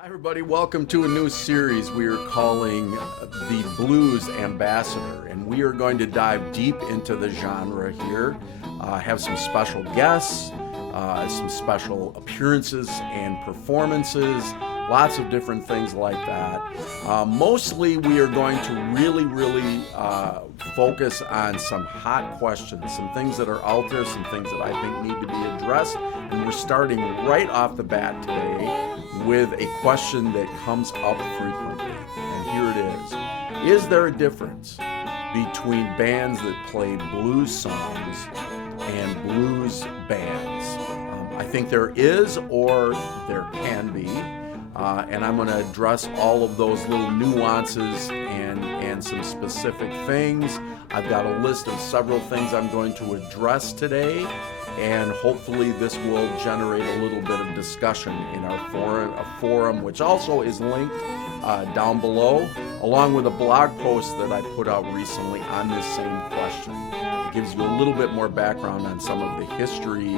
Hi everybody, welcome to a new series we are calling The Blues Ambassador, and we are going to dive deep into the genre here, have some special guests, some special appearances and performances, lots of different things like that. Mostly we are going to really focus on some hot questions, some things that are out there, some things that I think need to be addressed, and we're starting right off the bat today with a question that comes up frequently, and here it is. Is there a difference between bands that play blues songs and blues bands? I think there is, or there can be, and I'm going to address all of those little nuances and some specific things. I've got a list of several things I'm going to address today, and hopefully this will generate a little bit of discussion in our forum, which also is linked down below, along with a blog post that I put out recently on this same question. It gives you a little bit more background on some of the history,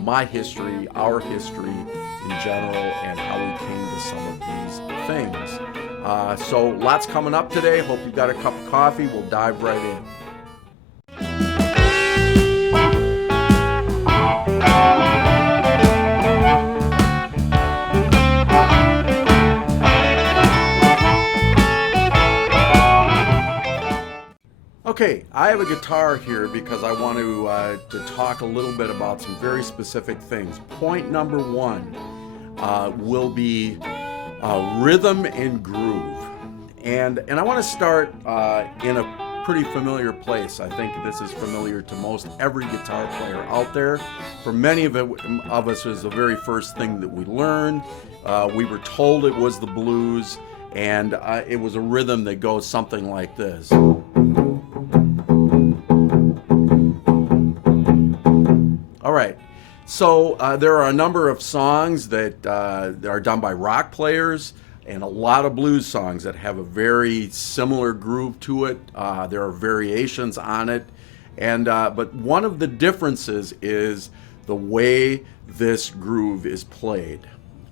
my history, our history in general, and how we came to some of these things. So lots coming up today. Hope you've got a cup of coffee. We'll dive right in. Okay, I have a guitar here because I want to talk a little bit about some very specific things. Point number one will be rhythm and groove. And I want to start in a pretty familiar place. I think this is familiar to most every guitar player out there. For many of us, it was the very first thing that we learned. We were told it was the blues, and it was a rhythm that goes something like this. All right, so there are a number of songs that are done by rock players, and a lot of blues songs that have a very similar groove to it. There are variations on it, and but one of the differences is the way this groove is played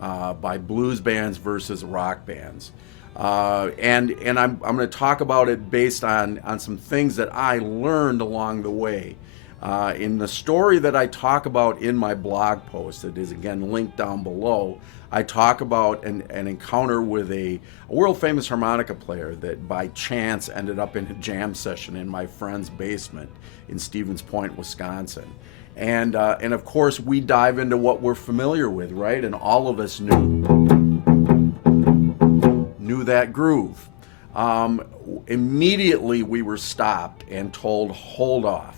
by blues bands versus rock bands. And I'm going to talk about it based on some things that I learned along the way. In the story that I talk about in my blog post, that is again linked down below, I talk about an encounter with a world famous harmonica player that by chance ended up in a jam session in my friend's basement in Stevens Point, Wisconsin. And of course we dive into what we're familiar with, right? And all of us knew that groove. Immediately we were stopped and told, hold off.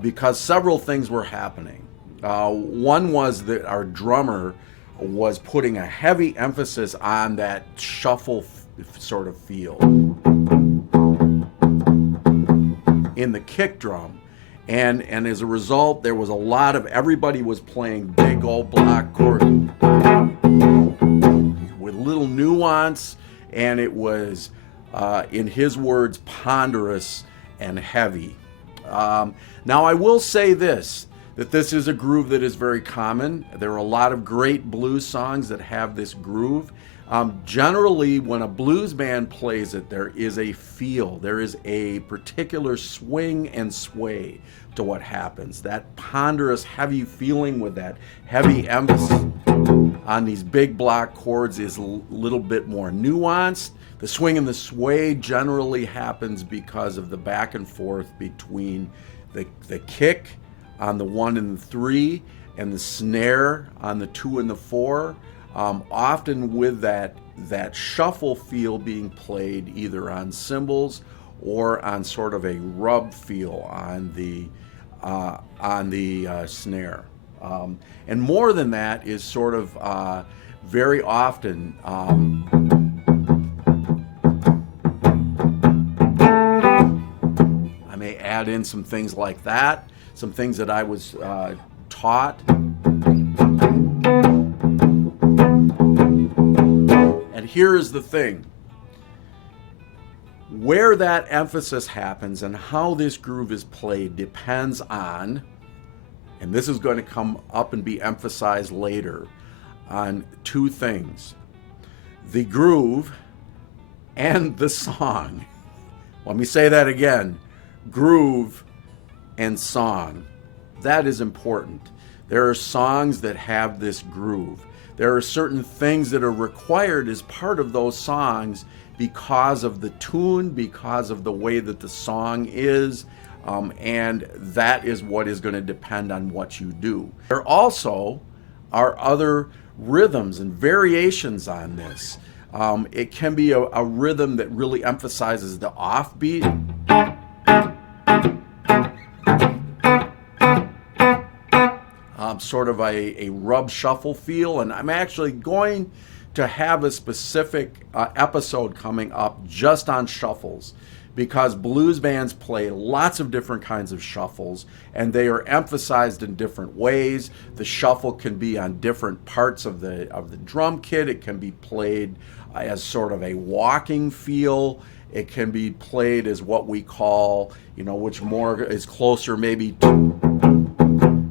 Because several things were happening. One was that our drummer was putting a heavy emphasis on that shuffle sort of feel in the kick drum. And as a result, there was a lot of, everybody was playing big old block chords with little nuance, and it was, in his words, ponderous and heavy. Now I will say this, that this is a groove that is very common. There are a lot of great blues songs that have this groove. Generally, when a blues band plays it, there is a feel, there is a particular swing and sway to what happens. That ponderous, heavy feeling with that heavy emphasis on these big block chords is a little bit more nuanced. The swing and the sway generally happens because of the back and forth between the kick on the 1 and the 3 and the snare on the 2 and the 4, often with that shuffle feel being played either on cymbals or on sort of a rub feel on the snare. And more than that is sort of very often add in some things like that, some things that I was taught. And here is the thing. Where that emphasis happens and how this groove is played depends on, and this is going to come up and be emphasized later, on two things. the groove and the song. Let me say that again. Groove and song. That is important. There are songs that have this groove. There are certain things that are required as part of those songs because of the tune, because of the way that the song is, and that is what is going to depend on what you do. There also are other rhythms and variations on this. It can be a rhythm that really emphasizes the offbeat. Sort of a rub shuffle feel, and I'm actually going to have a specific episode coming up just on shuffles, because blues bands play lots of different kinds of shuffles and they are emphasized in different ways. The shuffle can be on different parts of the drum kit. It can be played as sort of a walking feel. It can be played as what we call, which more is closer maybe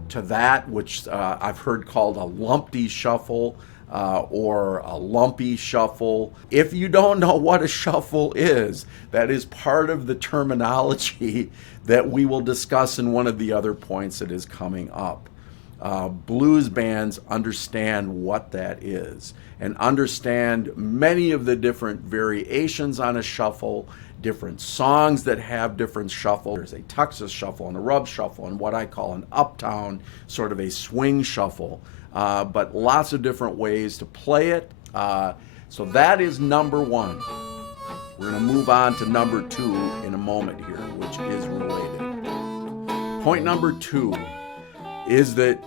to that, which I've heard called a lumpy shuffle or a lumpy shuffle. If you don't know what a shuffle is, that is part of the terminology that we will discuss in one of the other points that is coming up. Blues bands understand what that is and understand many of the different variations on a shuffle, different songs that have different shuffles. There's a Texas shuffle and a rub shuffle and what I call an uptown, sort of a swing shuffle, but lots of different ways to play it. So that is number one. We're going to move on to number two in a moment here, which is related. Point number two is that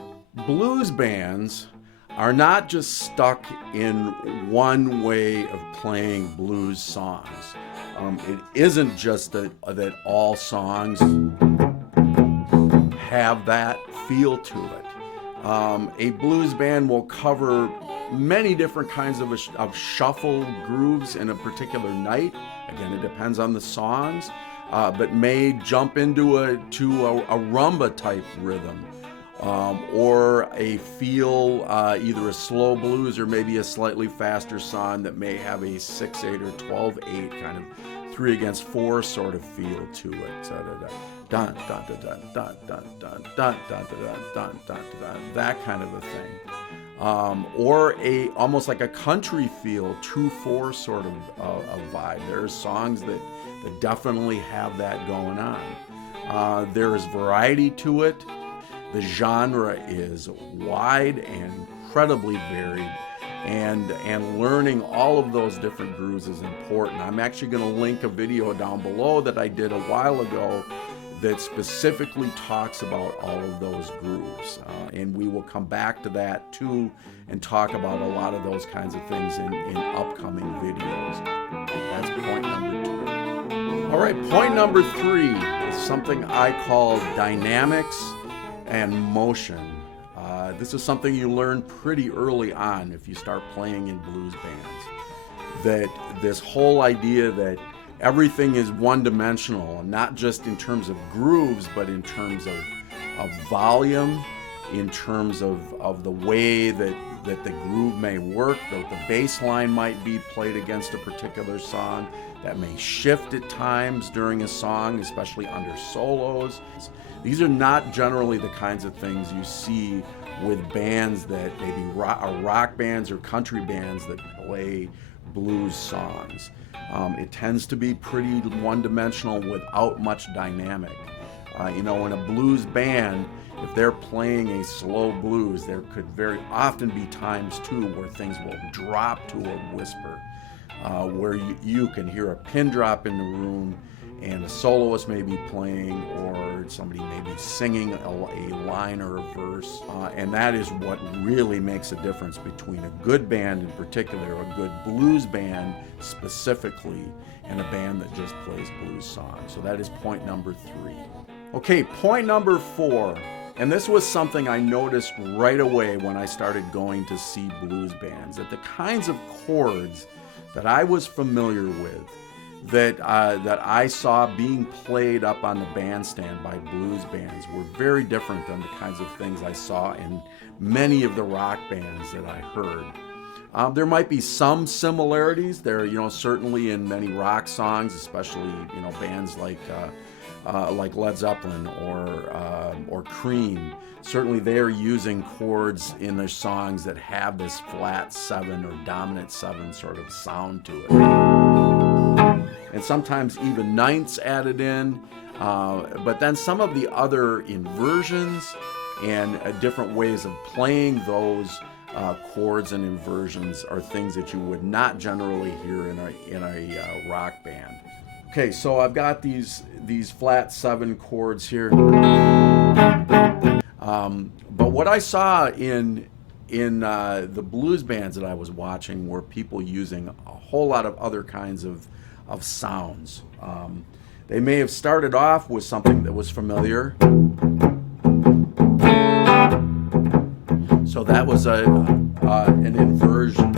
blues bands are not just stuck in one way of playing blues songs. It isn't just that all songs have that feel to it. A blues band will cover many different kinds of shuffle grooves in a particular night. Again, it depends on the songs, but may jump into a rumba type rhythm, or a feel, either a slow blues or maybe a slightly faster song that may have a 6/8 or 12/8 kind of 3 against 4 sort of feel to it. Dun, dun, dun, dun, dun, dun, dun, dun, dun, dun, dun, dun, that kind of a thing. Or almost like a country feel, 2/4 sort of a vibe. There are songs that definitely have that going on. There is variety to it. The genre is wide and incredibly varied, and learning all of those different grooves is important. I'm actually going to link a video down below that I did a while ago that specifically talks about all of those grooves, and we will come back to that too and talk about a lot of those kinds of things in upcoming videos. That's point number 2. All right, point number 3 is something I call dynamics and motion. This is something you learn pretty early on if you start playing in blues bands. That this whole idea that everything is one-dimensional, and not just in terms of grooves, but in terms of volume, in terms of the way that the groove may work, that the bass line might be played against a particular song, that may shift at times during a song, especially under solos. These are not generally the kinds of things you see with bands that maybe rock bands or country bands that play blues songs. It tends to be pretty one-dimensional without much dynamic. In a blues band, if they're playing a slow blues, there could very often be times too where things will drop to a whisper, where you can hear a pin drop in the room and a soloist may be playing, or somebody may be singing a line or a verse, and that is what really makes a difference between a good band in particular, a good blues band specifically, and a band that just plays blues songs. So that is point number 3. Okay, point number 4, and this was something I noticed right away when I started going to see blues bands, that the kinds of chords that I was familiar with, that I saw being played up on the bandstand by blues bands were very different than the kinds of things I saw in many of the rock bands that I heard. There might be some similarities. There, certainly in many rock songs, especially bands like Led Zeppelin or Cream. Certainly, they are using chords in their songs that have this flat 7 or dominant 7 sort of sound to it, and sometimes even ninths added in. But then some of the other inversions and different ways of playing those chords and inversions are things that you would not generally hear in a rock band. Okay, so I've got these flat 7 chords here. But what I saw in the blues bands that I was watching were people using a whole lot of other kinds of sounds. They may have started off with something that was familiar. So that was an inversion.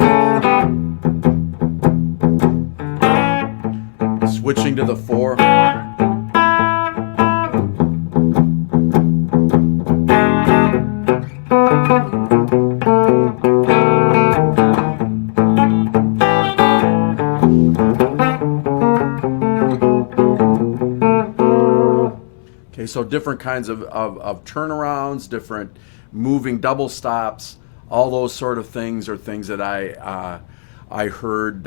Switching to the 4. Okay, so different kinds of turnarounds, different moving double stops, all those sort of things are things that I heard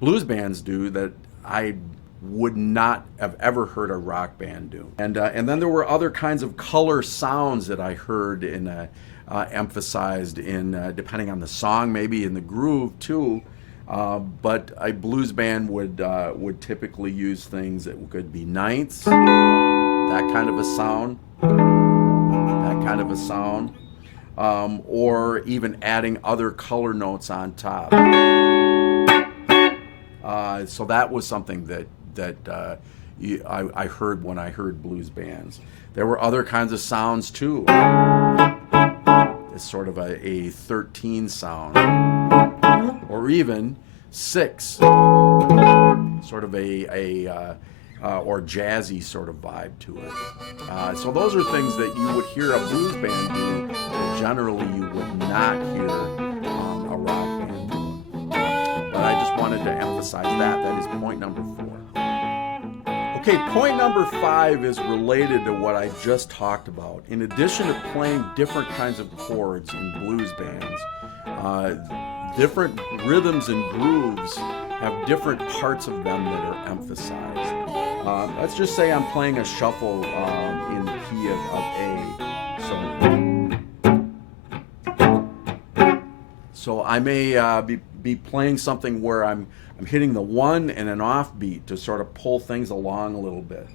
blues bands do that I would not have ever heard a rock band do. And then there were other kinds of color sounds that I heard emphasized in depending on the song, maybe in the groove too. But a blues band would typically use things that could be ninths, that kind of a sound. Or even adding other color notes on top. So that was something that I heard when I heard blues bands. There were other kinds of sounds too. It's sort of a 13 sound, or even 6, sort of a or jazzy sort of vibe to it. So those are things that you would hear a blues band do that generally you would not hear a rock band do. But I just wanted to emphasize that. That is point number 4. Okay, point number 5 is related to what I just talked about. In addition to playing different kinds of chords in blues bands, different rhythms and grooves have different parts of them that are emphasized. Let's just say I'm playing a shuffle in the key of A. So I may be playing something where I'm hitting the 1 and an offbeat to sort of pull things along a little bit.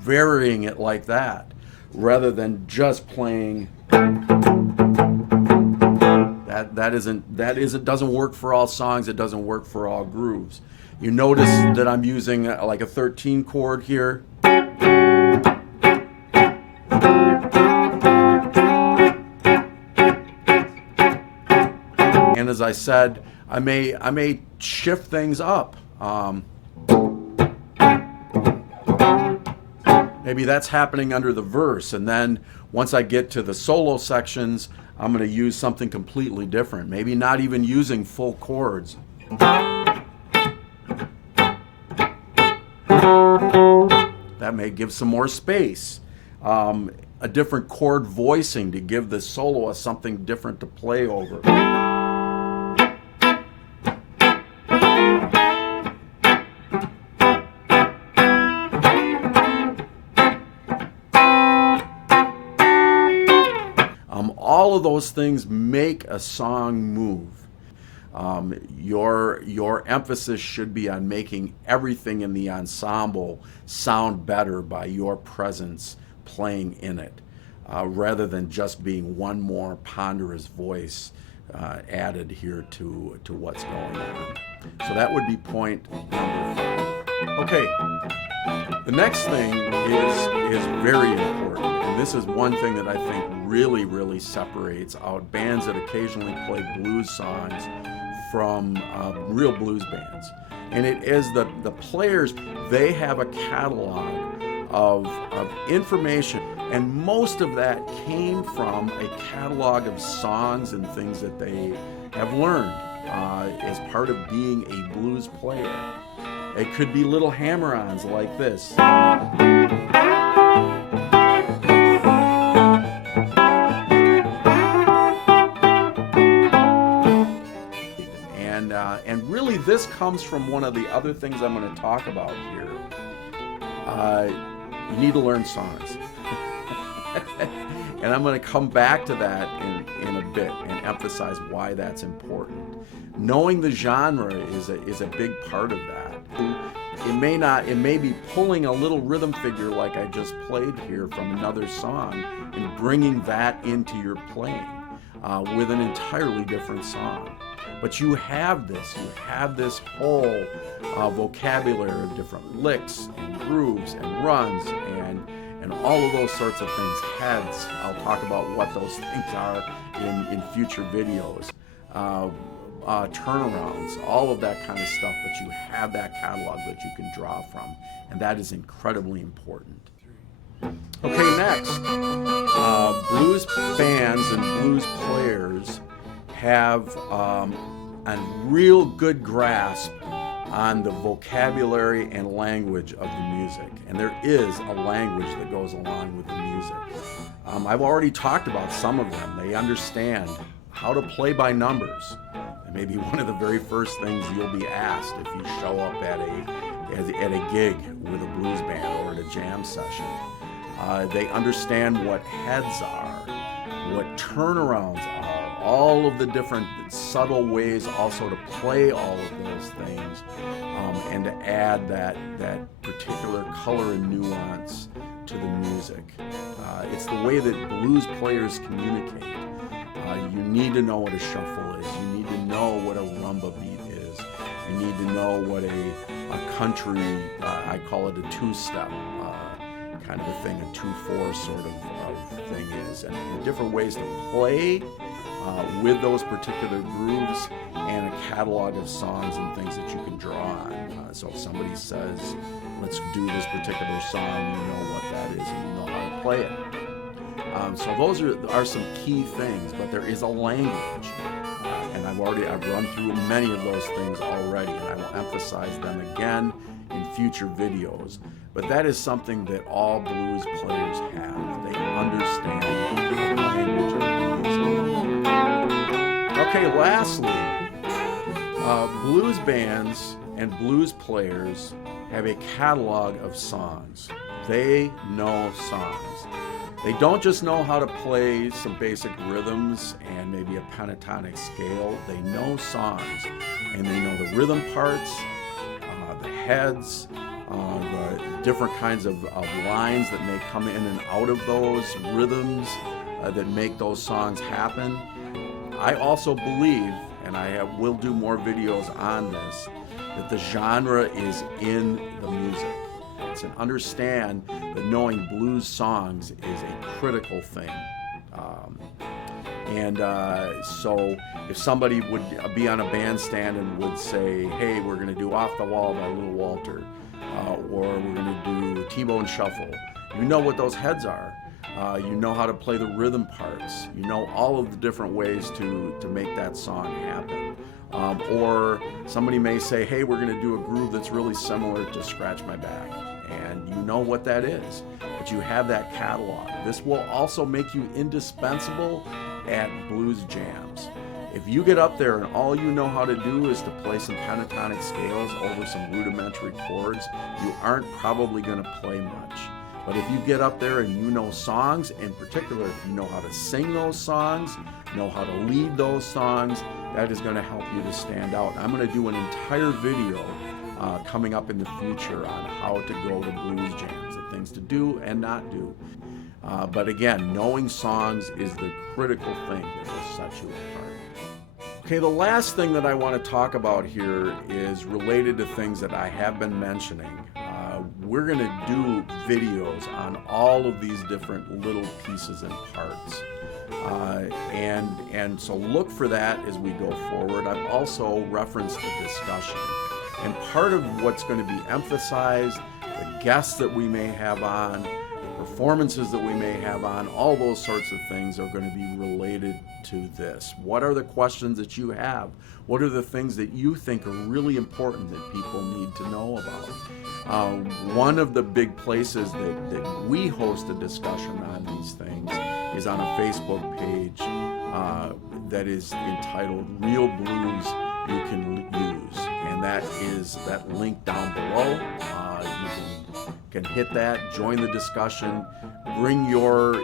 Varying it like that, rather than just playing. That doesn't work for all songs. It doesn't work for all grooves. You notice that I'm using like a 13 chord here. And as I said, I may shift things up. Maybe that's happening under the verse, and then once I get to the solo sections, I'm going to use something completely different. Maybe not even using full chords. That may give some more space. A different chord voicing to give the soloist something different to play over. All of those things make a song move. Your emphasis should be on making everything in the ensemble sound better by your presence playing in it, rather than just being one more ponderous voice added here to what's going on. So that would be point number 5. Okay, the next thing is very important, and this is one thing that I think really separates out bands that occasionally play blues songs from real blues bands. And it is the players, they have a catalog of information. And most of that came from a catalog of songs and things that they have learned as part of being a blues player. It could be little hammer-ons like this. And really this comes from one of the other things I'm going to talk about here. You need to learn songs. And I'm going to come back to that in a bit and emphasize why that's important. Knowing the genre is a big part of that. It may be pulling a little rhythm figure like I just played here from another song and bringing that into your playing with an entirely different song. But you have this whole vocabulary of different licks and grooves and runs and all of those sorts of things. Heads, I'll talk about what those things are in future videos. Turnarounds, all of that kind of stuff, but you have that catalog that you can draw from, and that is incredibly important. Okay, next, blues bands and blues players have a real good grasp on the vocabulary and language of the music, and there is a language that goes along with the music. I've already talked about some of them. They understand how to play by numbers. It may be one of the very first things you'll be asked if you show up at a gig with a blues band or at a jam session. They understand what heads are, what turnarounds are, all of the different subtle ways also to play all of those things, and to add that particular color and nuance to the music. It's the way that blues players communicate. You need to know what a shuffle is. You need to know what a rumba beat is. You need to know what a country, I call it a two-step kind of a thing, a 2/4 sort of thing is, and different ways to play with those particular grooves, and a catalog of songs and things that you can draw on. So if somebody says, let's do this particular song, you know what that is and you know how to play it. So those are some key things, but there is a language, and I've run through many of those things already, and I will emphasize them again in future videos. But that is something that all blues players have. They understand the language of the music. Okay, lastly, blues bands and blues players have a catalog of songs. They know songs. They don't just know how to play some basic rhythms and maybe a pentatonic scale. They know songs, and they know the rhythm parts, the heads, the different kinds of lines that may come in and out of those rhythms that make those songs happen. I also believe, and I will do more videos on this, that the genre is in the music. And understand that knowing blues songs is a critical thing. So if somebody would be on a bandstand and would say, hey, we're going to do Off the Wall by Little Walter, or we're going to do T-Bone Shuffle, you know what those heads are. You know how to play the rhythm parts. You know all of the different ways to make that song happen. Or somebody may say, hey, we're going to do a groove that's really similar to Scratch My Back. And you know what that is, but you have that catalog. This will also make you indispensable at blues jams. If you get up there and all you know how to do is to play some pentatonic scales over some rudimentary chords, you aren't probably going to play much. But if you get up there and you know songs, in particular, if you know how to sing those songs, know how to lead those songs, that is going to help you to stand out. I'm going to do an entire video coming up in the future on how to go to blues jams, the things to do and not do. But again, knowing songs is the critical thing that will set you apart. Okay, the last thing that I want to talk about here is related to things that I have been mentioning. We're going to do videos on all of these different little pieces and parts. And so look for that as we go forward. I've also referenced the discussion. And part of what's going to be emphasized the guests that we may have on, the performances that we may have on, all those sorts of things are going to be related to this. What are the questions that you have? What are the things that you think are really important that people need to know about? One of the big places that we host a discussion on these things is on a Facebook page that is entitled Real Blues You Can Use. And that is that link down below. You can hit that, join the discussion, bring your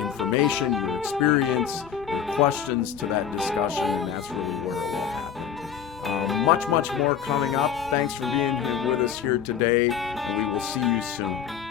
information, your experience, your questions to that discussion, and that's really where it will happen. Much more coming up. Thanks for being here with us here today, and we will see you soon.